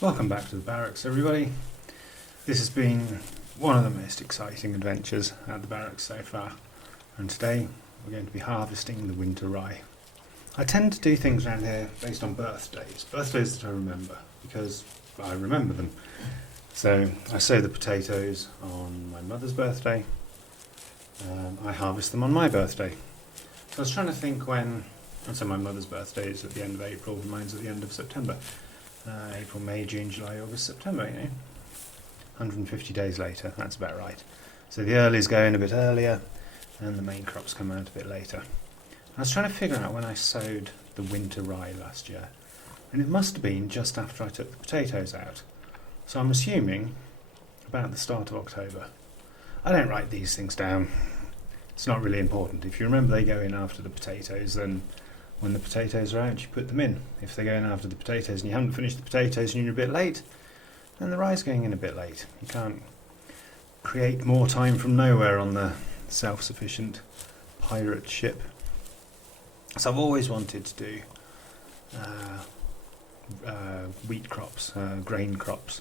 Welcome back to the barracks, everybody. This has been one of the most exciting adventures at the barracks so far, and today we're going to be harvesting the winter rye. I tend to do things around here based on birthdays that I remember, because I remember them. So I sow the potatoes on my mother's birthday, I harvest them on my birthday. So I was trying to think when, so my mother's birthday is at the end of April, and mine's at the end of September. April, May, June, July, August, September, 150 days later, that's about right. So the earlies go in a bit earlier and the main crops come out a bit later. I was trying to figure out when I sowed the winter rye last year, and it must have been just after I took the potatoes out. So I'm assuming about the start of October. I don't write these things down, it's not really important. If you remember they go in after the potatoes, then when the potatoes are out, you put them in. If they go in after the potatoes and you haven't finished the potatoes and you're a bit late, then the rye's going in a bit late. You can't create more time from nowhere on the self-sufficient pirate ship. So I've always wanted to do wheat crops, grain crops.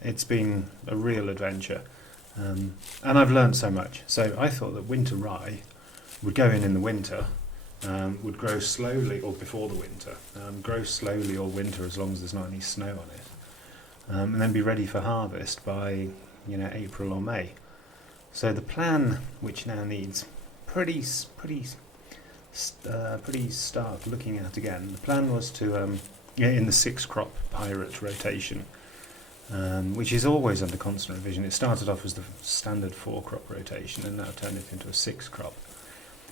It's been a real adventure, and I've learned so much. So I thought that winter rye would go in the winter, would grow slowly, or before the winter, grow slowly all winter as long as there's not any snow on it, and then be ready for harvest by April or May. So the plan, which now needs pretty stark looking at again, the plan was to in the 6-crop pirate rotation, which is always under constant revision. It started off as the standard 4-crop rotation and now turned it into a 6-crop.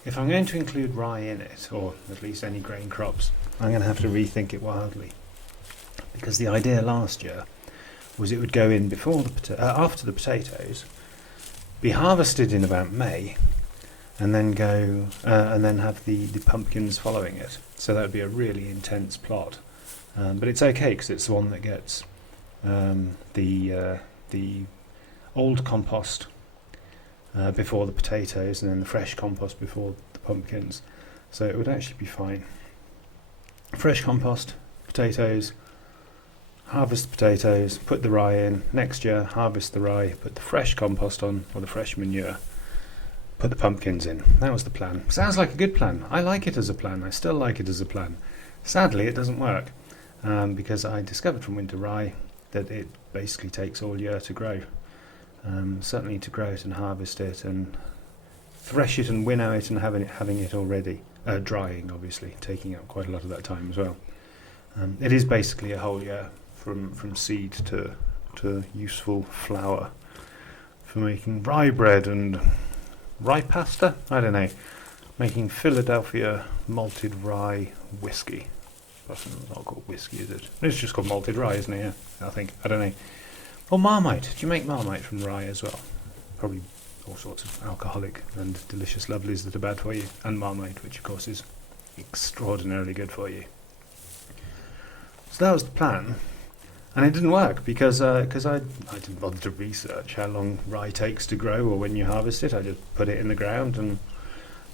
If I'm going to include rye in it, or at least any grain crops, I'm going to have to rethink it wildly. Because the idea last year was it would go in before after the potatoes, be harvested in about May, and then go and then have the pumpkins following it. So that would be a really intense plot. But it's okay because it's the one that gets the old compost before the potatoes, and then the fresh compost before the pumpkins. So it would actually be fine. Fresh compost, potatoes, harvest the potatoes, put the rye in. Next year, harvest the rye, put the fresh compost on, or the fresh manure, put the pumpkins in. That was the plan. Sounds like a good plan. I like it as a plan. I still like it as a plan. Sadly, it doesn't work, because I discovered from winter rye that it basically takes all year to grow. Certainly to grow it and harvest it and thresh it and winnow it and having it already drying, obviously taking up quite a lot of that time as well. It is basically a whole year from seed to useful flour for making rye bread and rye pasta. I don't know, making Philadelphia malted rye whiskey. That's not called whiskey, is it? It's just called malted rye, isn't it? Yeah, I think. I don't know. Or Marmite. Do you make Marmite from rye as well? Probably all sorts of alcoholic and delicious lovelies that are bad for you. And Marmite, which of course is extraordinarily good for you. So that was the plan. And it didn't work because I didn't bother to research how long rye takes to grow or when you harvest it. I just put it in the ground and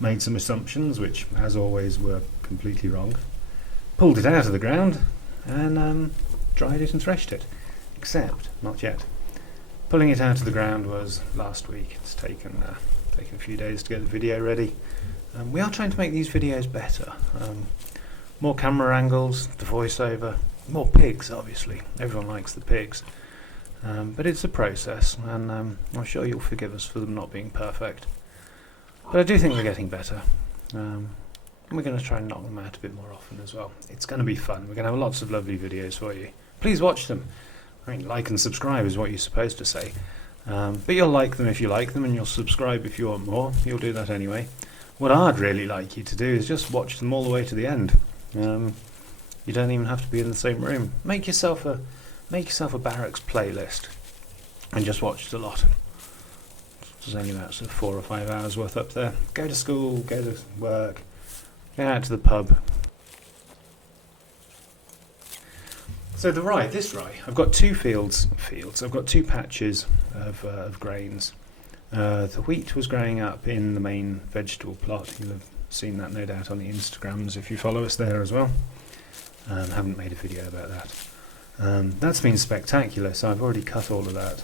made some assumptions, which as always were completely wrong. Pulled it out of the ground and dried it and threshed it. Except, not yet. Pulling it out of the ground was last week. It's taken a few days to get the video ready. We are trying to make these videos better. More camera angles, the voiceover, more pigs, obviously. Everyone likes the pigs. But it's a process, and I'm sure you'll forgive us for them not being perfect. But I do think they're getting better. And we're going to try and knock them out a bit more often as well. It's going to be fun. We're going to have lots of lovely videos for you. Please watch them. I mean, like and subscribe is what you're supposed to say. But you'll like them if you like them, and you'll subscribe if you want more. You'll do that anyway. What I'd really like you to do is just watch them all the way to the end. You don't even have to be in the same room. Make yourself a barracks playlist and just watch it a lot. There's only about sort of 4 or 5 hours worth up there. Go to school, go to work, go out to the pub. So this rye, I've got two fields. I've got 2 patches of grains. The wheat was growing up in the main vegetable plot. You'll have seen that no doubt on the Instagrams if you follow us there as well. Haven't made a video about that. That's been spectacular, so I've already cut all of that.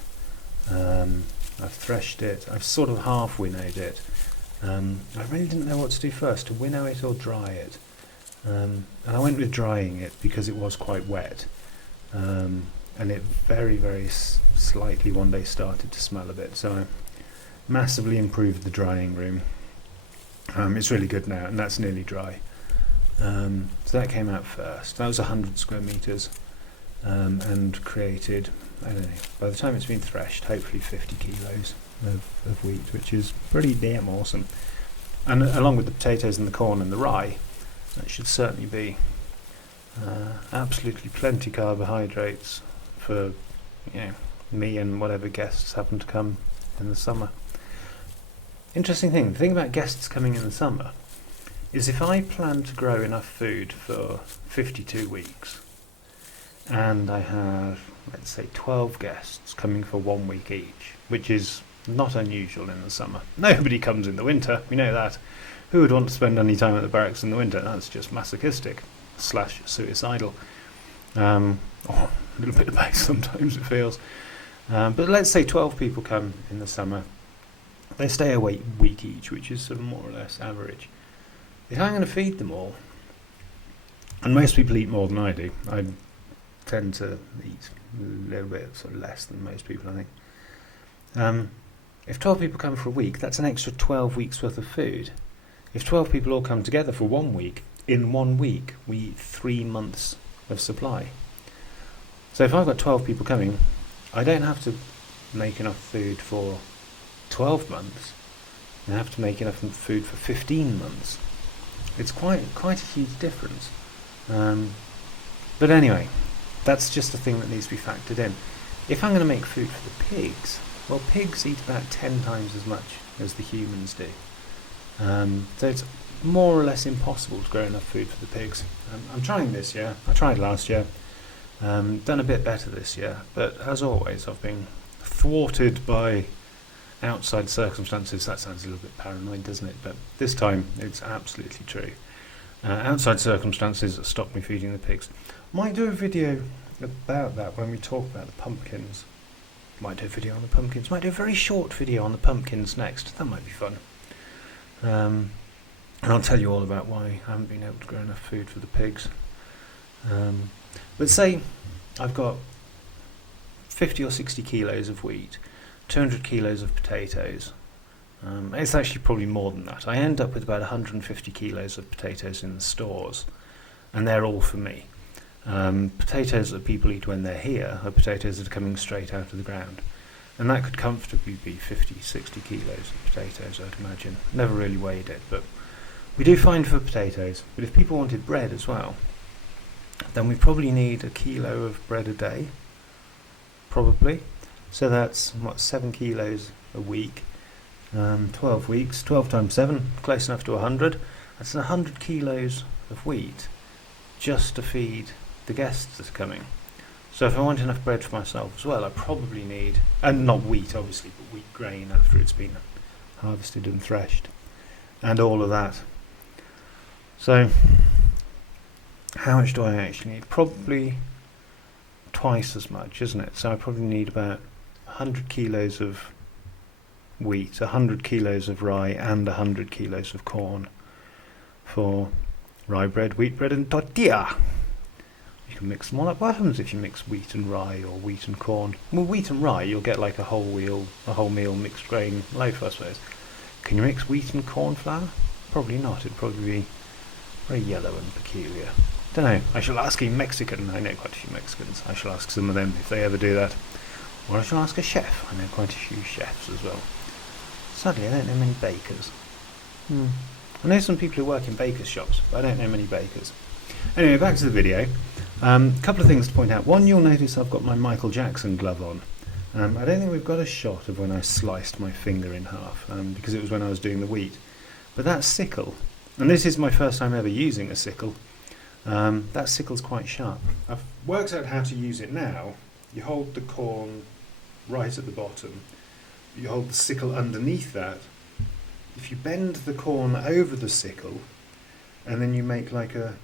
I've threshed it, I've sort of half winnowed it. I really didn't know what to do first, to winnow it or dry it. And I went with drying it because it was quite wet. And it very, very slightly one day started to smell a bit, so I massively improved the drying room. It's really good now, and that's nearly dry. So that came out first. That was 100 square metres, and created, I don't know, by the time it's been threshed, hopefully 50 kilos of wheat, which is pretty damn awesome. And along with the potatoes and the corn and the rye, that should certainly be absolutely plenty carbohydrates for, you know, me and whatever guests happen to come in the summer. Interesting thing, the thing about guests coming in the summer is if I plan to grow enough food for 52 weeks and I have, let's say, 12 guests coming for 1 week each, which is not unusual in the summer. Nobody comes in the winter, we know that. Who would want to spend any time at the barracks in the winter? That's just masochistic / suicidal. Or a little bit of both sometimes, it feels. But let's say 12 people come in the summer. They stay a week each, which is sort of more or less average. If I'm going to feed them all, and most people eat more than I do, I tend to eat a little bit sort of less than most people, I think. If 12 people come for a week, that's an extra 12 weeks worth of food. If 12 people all come together for 1 week, in 1 week we eat 3 months of supply. So if I've got 12 people coming, I don't have to make enough food for 12 months. I have to make enough food for 15 months. It's quite a huge difference. But anyway, that's just a thing that needs to be factored in. If I'm going to make food for the pigs, well, pigs eat about 10 times as much as the humans do. So it's more or less impossible to grow enough food for the pigs. I'm trying this year. I tried last year. Done a bit better this year. But as always, I've been thwarted by outside circumstances. That sounds a little bit paranoid, doesn't it? But this time it's absolutely true. Outside circumstances that stop me feeding the pigs. Might do a video about that when we talk about the pumpkins. Might do a video on the pumpkins. Might do a very short video on the pumpkins next. That might be fun. And I'll tell you all about why I haven't been able to grow enough food for the pigs. But say I've got 50 or 60 kilos of wheat, 200 kilos of potatoes. It's actually probably more than that. I end up with about 150 kilos of potatoes in the stores, and they're all for me. Potatoes that people eat when they're here are potatoes that are coming straight out of the ground. And that could comfortably be 50, 60 kilos of potatoes, I'd imagine. Never really weighed it, but we do fine for potatoes. But if people wanted bread as well, then we probably need a kilo of bread a day, probably. So that's, 7 kilos a week, 12 weeks, 12 times 7, close enough to 100. That's 100 kilos of wheat just to feed the guests that are coming. So if I want enough bread for myself as well, I probably need, and not wheat obviously, but wheat grain after it's been harvested and threshed, and all of that. So how much do I actually need? Probably twice as much, isn't it? So I probably need about 100 kilos of wheat, 100 kilos of rye, and 100 kilos of corn for rye bread, wheat bread, and tortilla. You can mix them all up. What happens if you mix wheat and rye or wheat and corn? Well, wheat and rye, you'll get like a whole meal mixed grain loaf, I suppose. Can you mix wheat and corn flour? Probably not. It'd probably be very yellow and peculiar. Don't know. I shall ask a Mexican. I know quite a few Mexicans. I shall ask some of them if they ever do that. Or I shall ask a chef. I know quite a few chefs as well. Sadly, I don't know many bakers. I know some people who work in bakers' shops, but I don't know many bakers. Anyway, back to the video. Couple of things to point out. One, you'll notice I've got my Michael Jackson glove on. I don't think we've got a shot of when I sliced my finger in half, because it was when I was doing the wheat. But that sickle, and this is my first time ever using a sickle, that sickle's quite sharp. I've worked out how to use it now. You hold the corn right at the bottom. You hold the sickle underneath that. If you bend the corn over the sickle, and then you make like a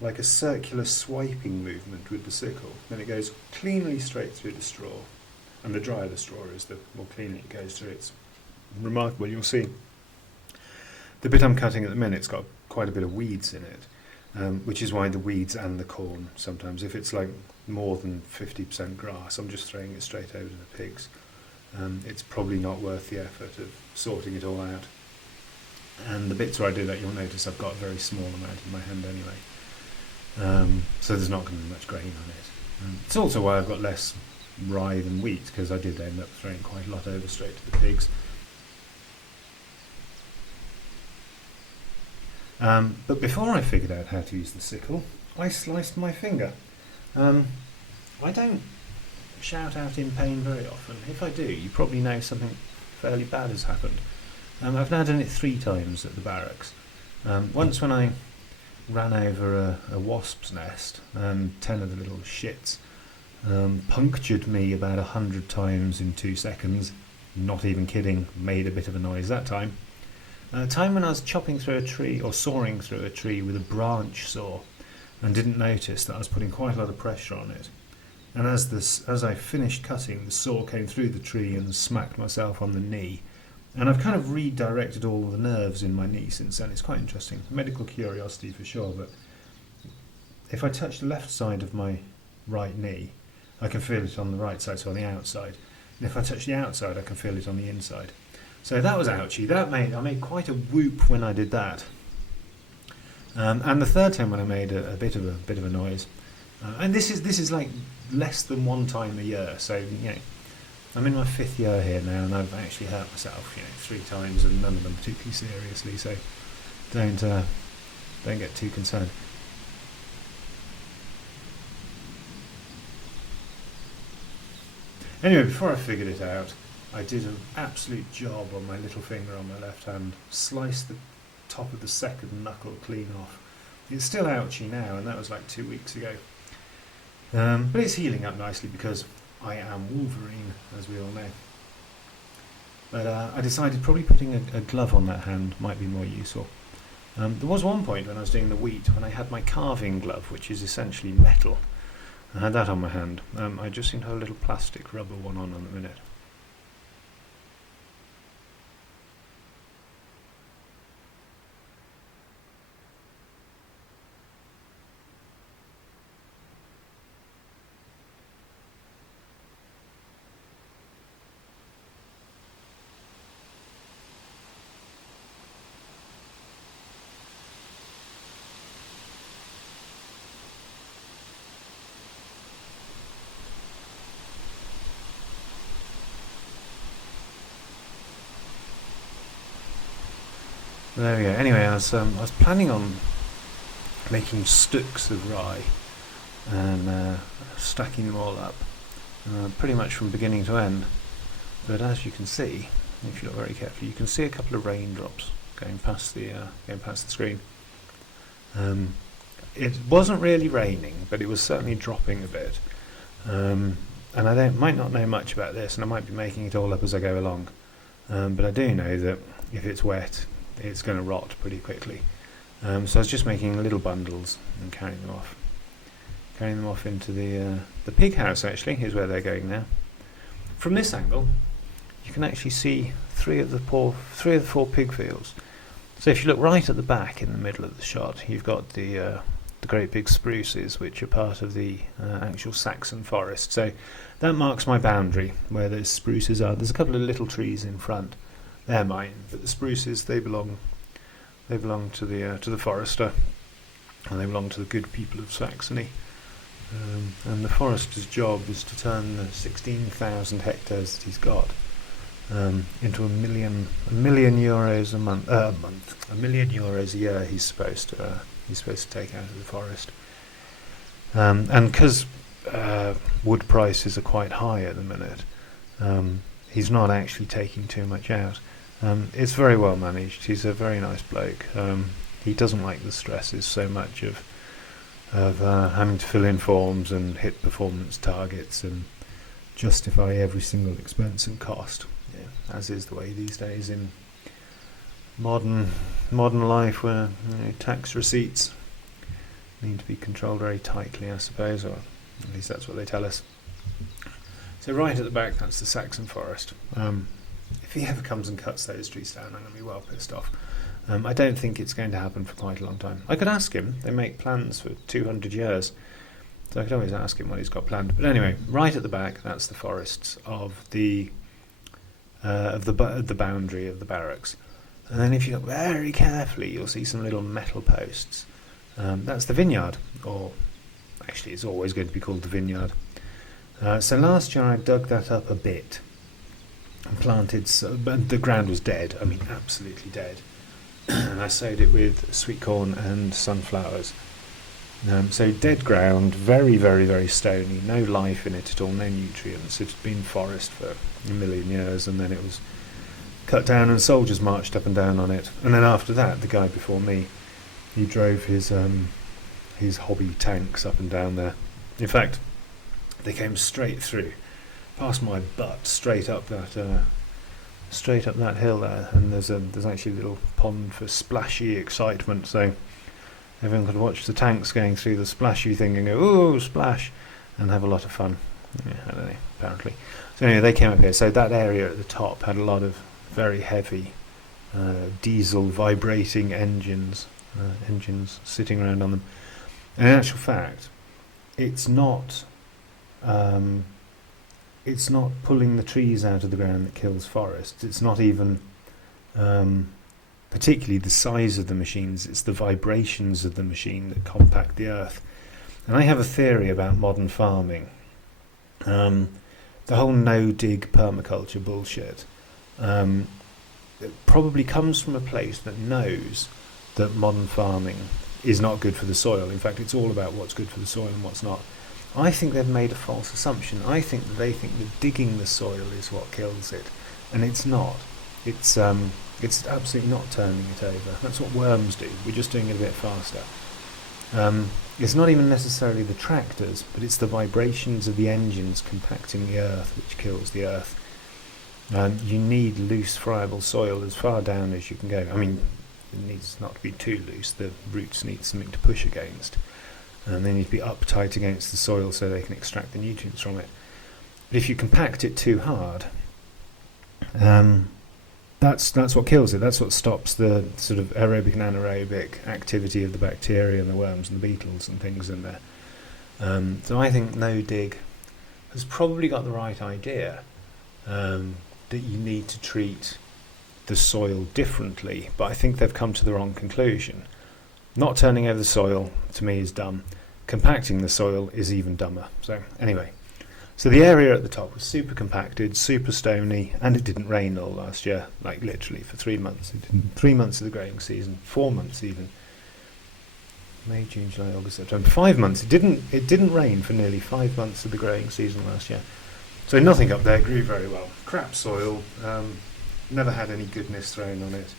like a circular swiping movement with the sickle. Then it goes cleanly straight through the straw, and the drier the straw is, the more cleanly it goes through. It's remarkable. You'll see the bit I'm cutting at the minute's got quite a bit of weeds in it, which is why the weeds and the corn sometimes, if it's like more than 50% grass, I'm just throwing it straight over to the pigs. It's probably not worth the effort of sorting it all out. And the bits where I do that, you'll notice I've got a very small amount in my hand anyway. So there's not going to be much grain on it. It's also why I've got less rye than wheat, because I did end up throwing quite a lot over straight to the pigs. But before I figured out how to use the sickle, I sliced my finger. I don't shout out in pain very often. If I do, you probably know something fairly bad has happened. I've now done it 3 times at the barracks. Once when I ran over a wasp's nest, and 10 of the little shits punctured me about 100 times in 2 seconds. Not even kidding, made a bit of a noise that time. A time when I was chopping through a tree, or sawing through a tree with a branch saw, and didn't notice that I was putting quite a lot of pressure on it. And as I finished cutting, the saw came through the tree and smacked myself on the knee. And I've kind of redirected all the nerves in my knee since then. It's quite interesting. Medical curiosity for sure, but if I touch the left side of my right knee, I can feel it on the right side, so on the outside. And if I touch the outside, I can feel it on the inside. So that was ouchy. I made quite a whoop when I did that. And the third time when I made a bit of a noise. And this is like less than 1 time a year. So, you know, I'm in my 5th year here now, and I've actually hurt myself, 3 times, and none of them particularly seriously. So don't get too concerned. Anyway, before I figured it out, I did an absolute job on my little finger on my left hand, sliced the top of the second knuckle clean off. It's still ouchy now, and that was like 2 weeks ago. But it's healing up nicely because I am Wolverine, as we all know. But I decided probably putting a glove on that hand might be more useful. There was one point when I was doing the wheat when I had my carving glove, which is essentially metal. I had that on my hand. I just seem to have a little plastic rubber one on the minute. There we go. Anyway, I was planning on making sticks of rye and stacking them all up, pretty much from beginning to end. But as you can see, if you look very carefully, you can see a couple of raindrops going past the screen. It wasn't really raining, but it was certainly dropping a bit. And I might not know much about this, and I might be making it all up as I go along. But I do know that if it's wet, it's going to rot pretty quickly. So I was just making little bundles and carrying them off into the pig house. Actually, is where they're going now. From this angle, you can actually see 3 of the 4 pig fields. So if you look right at the back in the middle of the shot, you've got the great big spruces, which are part of the actual Saxon forest. So that marks my boundary where those spruces are. There's a couple of little trees in front. They're mine, but the spruces, they belong to the forester, and they belong to the good people of Saxony. And the forester's job is to turn the 16,000 hectares that he's got into a million euros a million euros a year. He's supposed to take out of the forest, and because wood prices are quite high at the minute, he's not actually taking too much out. It's very well managed. He's a very nice bloke. He doesn't like the stresses so much of having to fill in forms and hit performance targets and justify every single expense and cost, as is the way these days in modern life, where tax receipts need to be controlled very tightly, I suppose, or at least that's what they tell us. So right at the back, that's the Saxon forest. If he ever comes and cuts those trees down, I'm going to be well pissed off. I don't think it's going to happen for quite a long time. I could ask him. They make plans for 200 years. So I could always ask him what he's got planned. But anyway, right at the back, that's the forests of the boundary of the barracks. And then if you look very carefully, you'll see some little metal posts. That's the vineyard, or actually it's always going to be called the vineyard. So last year I dug that up a bit and planted, but the ground was dead, I mean absolutely dead. And I sowed it with sweet corn and sunflowers. So dead ground, very, very, very stony, no life in it at all, no nutrients. It had been forest for a million years, and then it was cut down and soldiers marched up and down on it. And then after that, the guy before me, he drove his hobby tanks up and down there. In fact, they came straight through, past my butt, straight up that hill there. And there's actually a little pond for splashy excitement, so everyone could watch the tanks going through the splashy thing and go, ooh, splash, and have a lot of fun. Yeah, I don't know, apparently. So anyway, they came up here. So that area at the top had a lot of very heavy diesel vibrating engines sitting around on them. And in actual fact, it's not pulling the trees out of the ground that kills forests. It's not even particularly the size of the machines, it's the vibrations of the machine that compact the earth. And I have a theory about modern farming. The whole no-dig permaculture bullshit it probably comes from a place that knows that modern farming is not good for the soil. In fact, it's all about what's good for the soil and what's not. I think they've made a false assumption. I think that they think that digging the soil is what kills it, and it's not. It's absolutely not turning it over. That's what worms do. We're just doing it a bit faster. It's not even necessarily the tractors, but it's the vibrations of the engines compacting the earth which kills the earth. You need loose, friable soil as far down as you can go. I mean, it needs not to be too loose. The roots need something to push against. And they need to be uptight against the soil so they can extract the nutrients from it. But if you compact it too hard, that's what kills it. That's what stops the sort of aerobic and anaerobic activity of the bacteria and the worms and the beetles and things in there. So I think no dig has probably got the right idea that you need to treat the soil differently, but I think they've come to the wrong conclusion. Not turning over the soil, to me, is dumb. Compacting the soil is even dumber. So anyway, so the area at the top was super compacted, super stony, and it didn't rain all last year, like literally for 3 months. It didn't, 3 months of the growing season, 4 months even. May, June, July, August, September, 5 months. It didn't rain for nearly 5 months of the growing season last year. So nothing up there grew very well. Crap soil, never had any goodness thrown on it.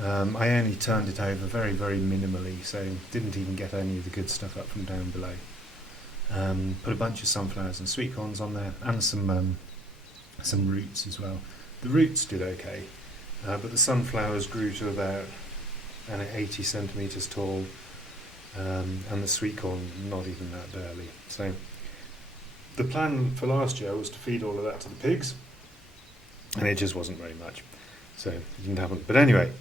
I only turned it over very, very minimally, so didn't even get any of the good stuff up from down below. Put a bunch of sunflowers and sweet corns on there, and some roots as well. The roots did okay, but the sunflowers grew to about 80 centimetres tall, and the sweet corn not even that burly. So the plan for last year was to feed all of that to the pigs, and it just wasn't very much, so it didn't happen. But anyway,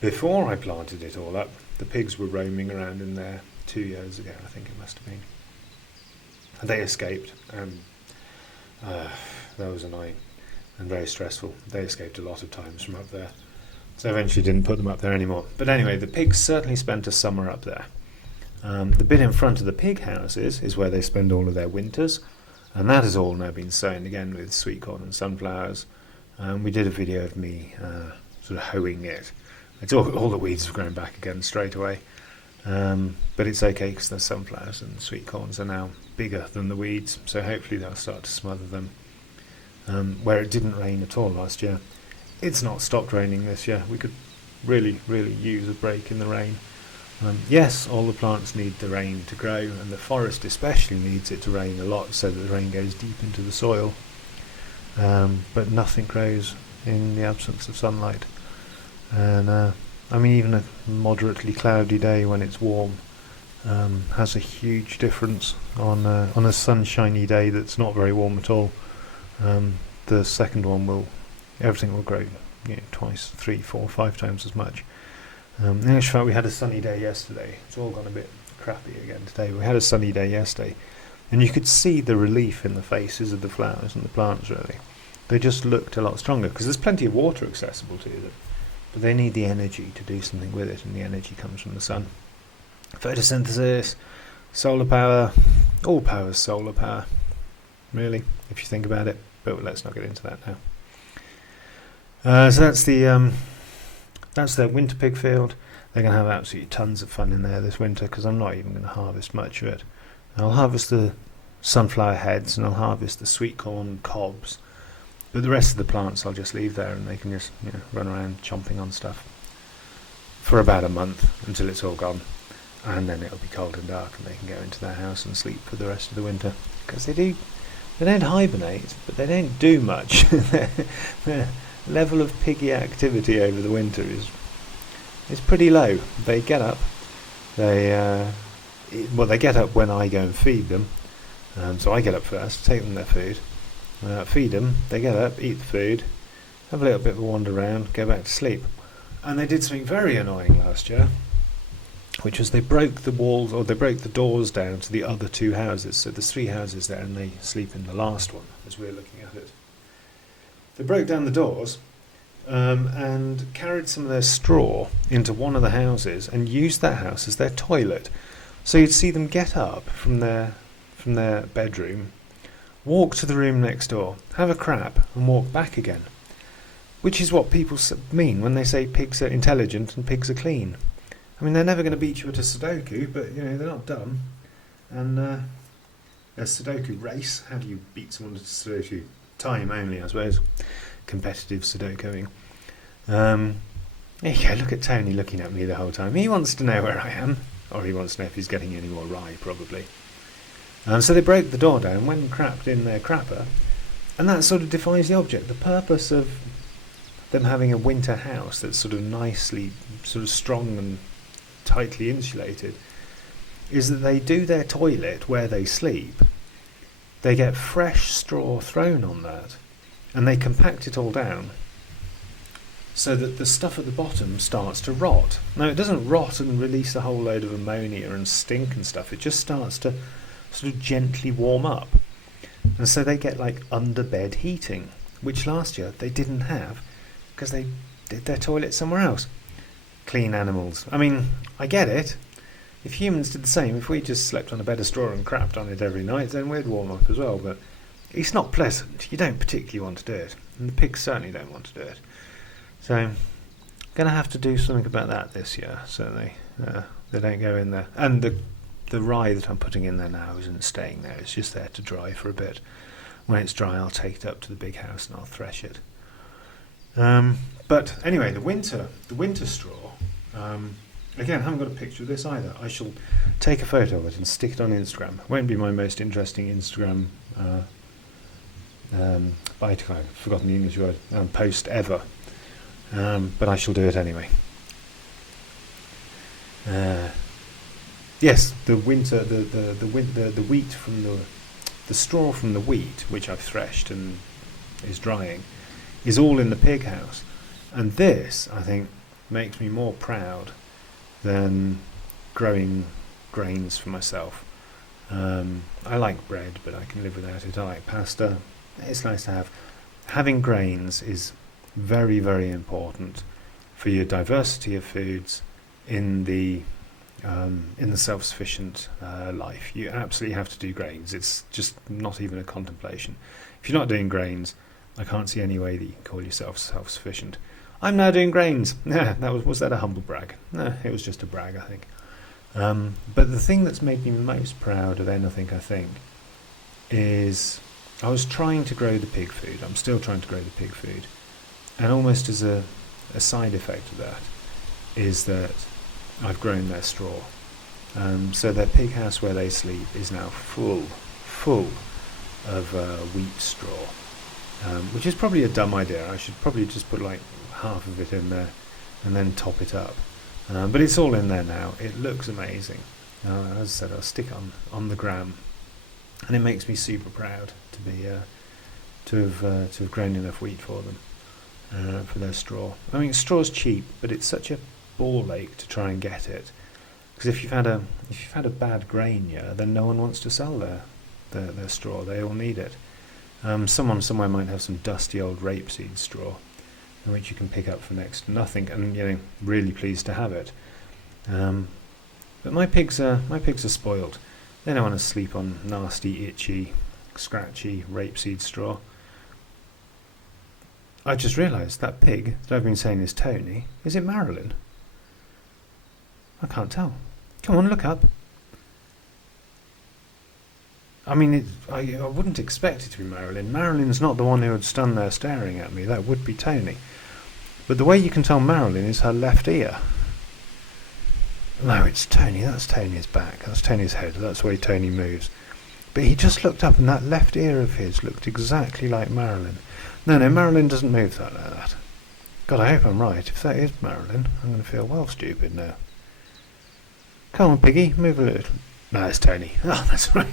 before I planted it all up, the pigs were roaming around in there 2 years ago, I think it must have been. And they escaped, and that was annoying and very stressful. They escaped a lot of times from up there, so I eventually didn't put them up there anymore. But anyway, the pigs certainly spent a summer up there. The bit in front of the pig houses is where they spend all of their winters, and that has all now been sown again with sweet corn and sunflowers. We did a video of me sort of hoeing it. It's all the weeds have grown back again straight away. But it's okay because the sunflowers and sweet corns are now bigger than the weeds, so hopefully they'll start to smother them. Where it didn't rain at all last year, it's not stopped raining this year. We could really, really use a break in the rain. Yes, all the plants need the rain to grow, and the forest especially needs it to rain a lot so that the rain goes deep into the soil. But nothing grows in the absence of sunlight. And I mean, even a moderately cloudy day when it's warm, has a huge difference on a sunshiny day that's not very warm at all. The second one everything will grow, twice, 3, 4, 5 times as much. In actual fact, we had a sunny day yesterday. It's all gone a bit crappy again today. We had a sunny day yesterday, and you could see the relief in the faces of the flowers and the plants, really. They just looked a lot stronger, because there's plenty of water accessible to them, but they need the energy to do something with it, and the energy comes from the sun. Photosynthesis, solar power, all power is solar power, really, if you think about it, but let's not get into that now. So that's their winter pig field. They're going to have absolutely tons of fun in there this winter, because I'm not even going to harvest much of it. I'll harvest the sunflower heads and I'll harvest the sweet corn cobs, but the rest of the plants I'll just leave there, and they can just run around chomping on stuff for about a month until it's all gone, and then it'll be cold and dark and they can go into their house and sleep for the rest of the winter, because they don't hibernate, but they don't do much. Their level of piggy activity over the winter is pretty low. They get up, they get up when I go and feed them, so I get up first, take them their food, feed them, they get up, eat the food, have a little bit of a wander around, go back to sleep. And they did something very annoying last year, which was they broke the walls, or they broke the doors down to the other 2 houses. So there's 3 houses there, and they sleep in the last one as we're looking at it. They broke down the doors and carried some of their straw into one of the houses and used that house as their toilet. So you'd see them get up from their bedroom, walk to the room next door, have a crap, and walk back again. Which is what people mean when they say pigs are intelligent and pigs are clean. I mean, they're never going to beat you at a sudoku, but they're not dumb. And a sudoku race, how do you beat someone at a sudoku? Time only, I suppose. Competitive sudokuing. There you go, look at Tony looking at me the whole time. He wants to know where I am, or he wants to know if he's getting any more rye, probably. So they broke the door down, went and crapped in their crapper, and that sort of defies the object. The purpose of them having a winter house that's sort of nicely, sort of strong and tightly insulated, is that they do their toilet where they sleep. They get fresh straw thrown on that, and they compact it all down so that the stuff at the bottom starts to rot. Now, it doesn't rot and release a whole load of ammonia and stink and stuff. It just starts to sort of gently warm up. And so they get like underbed heating, which last year they didn't have because they did their toilet somewhere else. Clean animals. I mean, I get it. If humans did the same, if we just slept on a bed of straw and crapped on it every night, then we'd warm up as well. But it's not pleasant. You don't particularly want to do it. And the pigs certainly don't want to do it. So I'm going to have to do something about that this year, so they don't go in there. And the rye that I'm putting in there now isn't staying there. It's just there to dry for a bit. When it's dry, I'll take it up to the big house and I'll thresh it. But anyway, the winter straw. Again, I haven't got a picture of this either. I shall take a photo of it and stick it on Instagram. It won't be my most interesting Instagram I've forgotten the English word, post ever. But I shall do it anyway. Yes, the wheat from the straw from the wheat, which I've threshed and is drying, is all in the pig house. And this, I think, makes me more proud than growing grains for myself. I like bread, but I can live without it. I like pasta. It's nice to have. Having grains is very, very important for your diversity of foods in the self-sufficient life. You absolutely have to do grains. It's just not even a contemplation. If you're not doing grains, I can't see any way that you can call yourself self-sufficient. I'm now doing grains. Yeah, was that a humble brag? No, it was just a brag, I think. But the thing that's made me most proud of anything, I think, is I was trying to grow the pig food. I'm still trying to grow the pig food. And almost as a side effect of that is that I've grown their straw. So their pig house where they sleep is now full of wheat straw, which is probably a dumb idea. I should probably just put like half of it in there and then top it up. But it's all in there now. It looks amazing. As I said, I'll stick it on the gram, and it makes me super proud to be to have grown enough wheat for them, for their straw. I mean, straw's cheap, but it's such a ball ache to try and get it, because if you've had a bad grain year, then no one wants to sell their straw. They all need it. Someone somewhere might have some dusty old rapeseed straw, which you can pick up for next to nothing, and really pleased to have it. But my pigs are spoiled. They don't want to sleep on nasty, itchy, scratchy rapeseed straw. I just realised that pig that I've been saying is Tony. Is it Marilyn? I can't tell. Come on, look up. I mean, I wouldn't expect it to be Marilyn. Marilyn's not the one who would stand there staring at me. That would be Tony. But the way you can tell Marilyn is her left ear. No, it's Tony. That's Tony's back. That's Tony's head. That's the way Tony moves. But he just looked up, and that left ear of his looked exactly like Marilyn. No, Marilyn doesn't move like that. God, I hope I'm right. If that is Marilyn, I'm going to feel well stupid now. Come on, Piggy, move a little. No, it's Tony. Oh, that's right.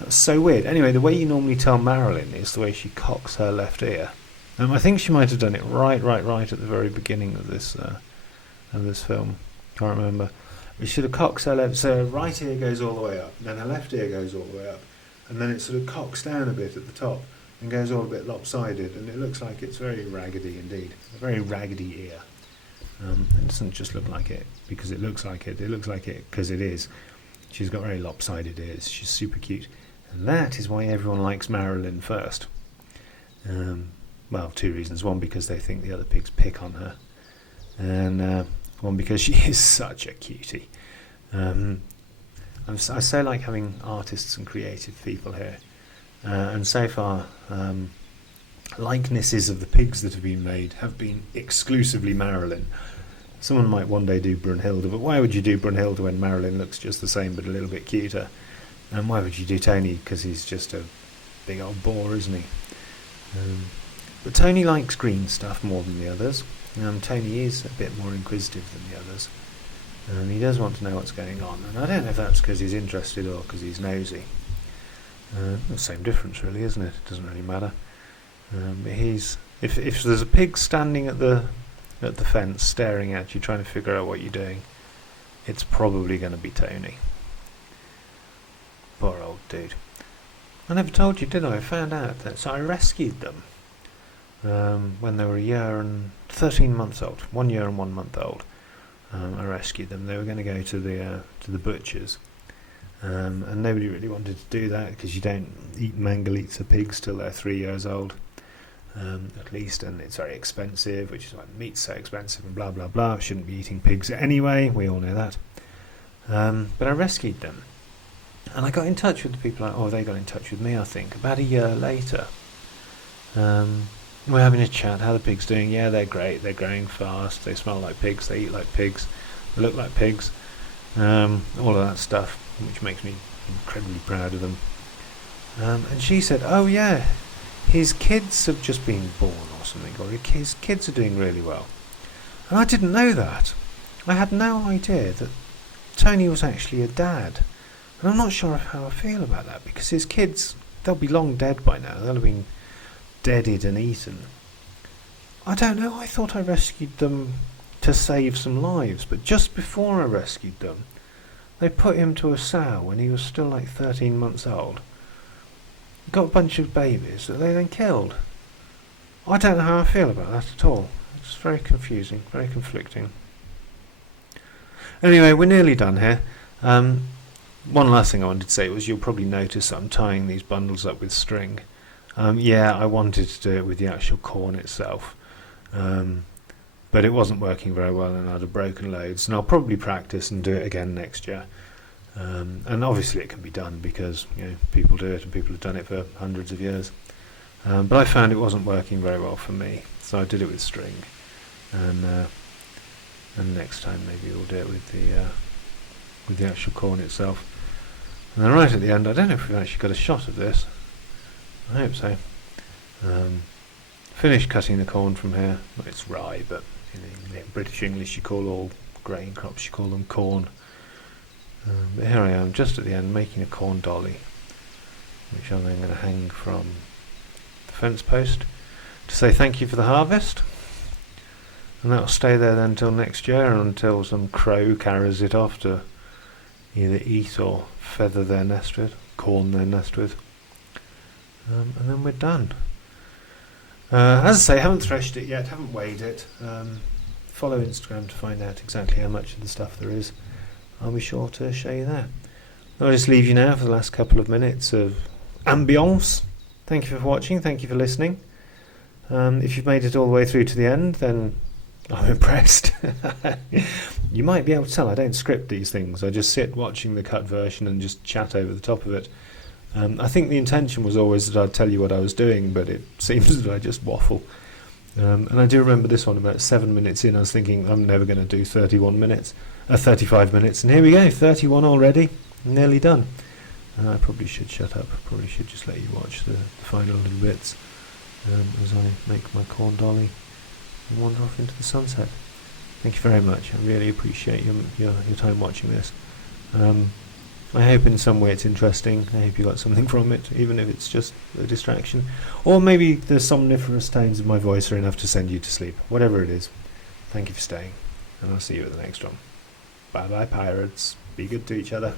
That's so weird. Anyway, the way you normally tell Marilyn is the way she cocks her left ear. I think she might have done it right at the very beginning of this film. Can't remember. But she sort of cocks her left, so her right ear goes all the way up, and then her left ear goes all the way up, and then it sort of cocks down a bit at the top and goes all a bit lopsided, and it looks like it's very raggedy indeed. A very raggedy ear. It doesn't just look like it because it looks like it. It looks like it because it is. She's got very lopsided ears. She's super cute. And that is why everyone likes Marilyn first. Well, two reasons. One, because they think the other pigs pick on her. And one, because she is such a cutie. I so like having artists and creative people here. And so far, likenesses of the pigs that have been made have been exclusively Marilyn. Someone might one day do Brunhilde, but why would you do Brunhilde when Marilyn looks just the same but a little bit cuter? And why would you do Tony? Because he's just a big old bore, isn't he? But Tony likes green stuff more than the others. Tony is a bit more inquisitive than the others. And he does want to know what's going on. And I don't know if that's because he's interested or because he's nosy. The same difference really, isn't it? It doesn't really matter. But if there's a pig standing at the fence staring at you trying to figure out what you're doing, it's probably going to be Tony. Poor old dude. I never told you, did I? I found out that, so I rescued them when they were 1 year and 13 months old. 1 year and 1 month old. I rescued them. They were going to go to the butcher's, and nobody really wanted to do that because you don't eat mangalitsa pigs till they're 3 years old, at least, and it's very expensive, which is why meat's so expensive and blah blah blah. Shouldn't be eating pigs anyway. We all know that. But I rescued them, and I got in touch with the people. They got in touch with me. I think about 1 year later. We're having a chat. How are the pigs doing? Yeah, they're great. They're growing fast. They smell like pigs. They eat like pigs. They look like pigs. All of that stuff, which makes me incredibly proud of them. And she said, "Oh yeah, his kids have just been born or something, or his kids are doing really well." And I didn't know that. I had no idea that Tony was actually a dad. And I'm not sure how I feel about that, because his kids, they'll be long dead by now. They'll have been deaded and eaten. I don't know, I thought I rescued them to save some lives, but just before I rescued them, they put him to a sow when he was still like 13 months old. Got a bunch of babies that they then killed. I don't know how I feel about that at all. It's very confusing, very conflicting. Anyway, we're nearly done here. One last thing I wanted to say was, you'll probably notice that I'm tying these bundles up with string. Yeah, I wanted to do it with the actual corn itself, but it wasn't working very well, and I'd have broken loads, and I'll probably practice and do it again next year. And obviously it can be done because people do it, and people have done it for hundreds of years. But I found it wasn't working very well for me, so I did it with string. And next time maybe we'll do it with the actual corn itself. And then right at the end, I don't know if we've actually got a shot of this. I hope so. Finished cutting the corn from here. Well, it's rye, but in British English you call all grain crops, you call them corn. But here I am, just at the end, making a corn dolly, which I'm then going to hang from the fence post to say thank you for the harvest. And that'll stay there then until next year, until some crow carries it off to either eat or feather their nest with, corn their nest with. And then we're done. As I say, haven't threshed it yet, haven't weighed it. Follow Instagram to find out exactly how much of the stuff there is. I'll be sure to show you that. I'll just leave you now for the last couple of minutes of ambience. Thank you for watching, thank you for listening. If you've made it all the way through to the end, then I'm impressed. You might be able to tell I don't script these things. I just sit watching the cut version and just chat over the top of it. I think the intention was always that I'd tell you what I was doing, but it seems that I just waffle. And I do remember this one about 7 minutes in, I was thinking I'm never going to do 35 minutes, and here we go, 31 already, nearly done. I probably should shut up, probably should just let you watch the final little bits as I make my corn dolly and wander off into the sunset. Thank you very much, I really appreciate your time watching this. I hope in some way it's interesting. I hope you got something from it, even if it's just a distraction. Or maybe the somniferous tones of my voice are enough to send you to sleep. Whatever it is, thank you for staying, and I'll see you at the next one. Bye bye, pirates. Be good to each other.